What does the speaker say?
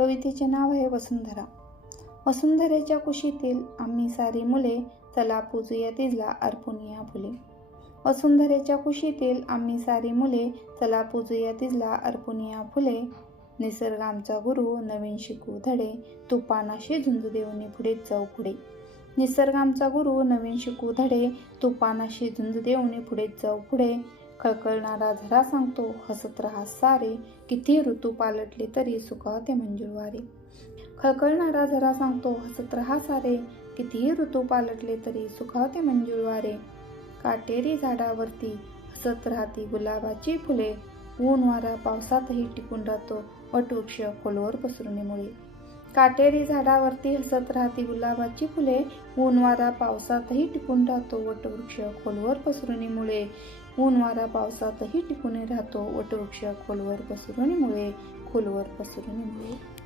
कवितेचे नाव आहे वसुंधरा. वसुंधरेच्या कुशीतील आम्ही सारी मुले चला पूजूया तिजला अर्पून या फुले. वसुंधरेच्या कुशीतील आम्ही सारी मुले चला पूजूया तिजला अर्पून या फुले. निसर्ग आमचा गुरु नवीन शिकू धडे तुपानाशी झुंज देऊनी पुढे जाऊ पुढे. निसर्ग आमचा गुरु नवीन शिकू धडे तुपानाशी झुंज देऊनी पुढे जाऊ पुढे. खळखळणारा झरा सांगतो हसत राहा सारे किती ऋतू पालटले तरी सुखावते मंजूर वारे. खळखळणारा झरा सांगतो हसत राहा सारे कितीही ऋतू पालटले तरी सुखावते मंजूर वारे. काटेरी झाडावरती हसत राहती गुलाबाची फुले ऊन वारा पावसातही टिकून राहतो वटवृक्ष खोलवर पसरणीमुळे काटेरी झाडावरती हसत राहती गुलाबाची फुले. ऊन वारा पावसातही टिकून राहतो वटवृक्ष खोलवर पसरणीमुळे. ऊन वारा पावसातही टिकून राहतो वटवृक्ष खोलवर पसरणीमुळे. खोलवर पसरणीमुळे.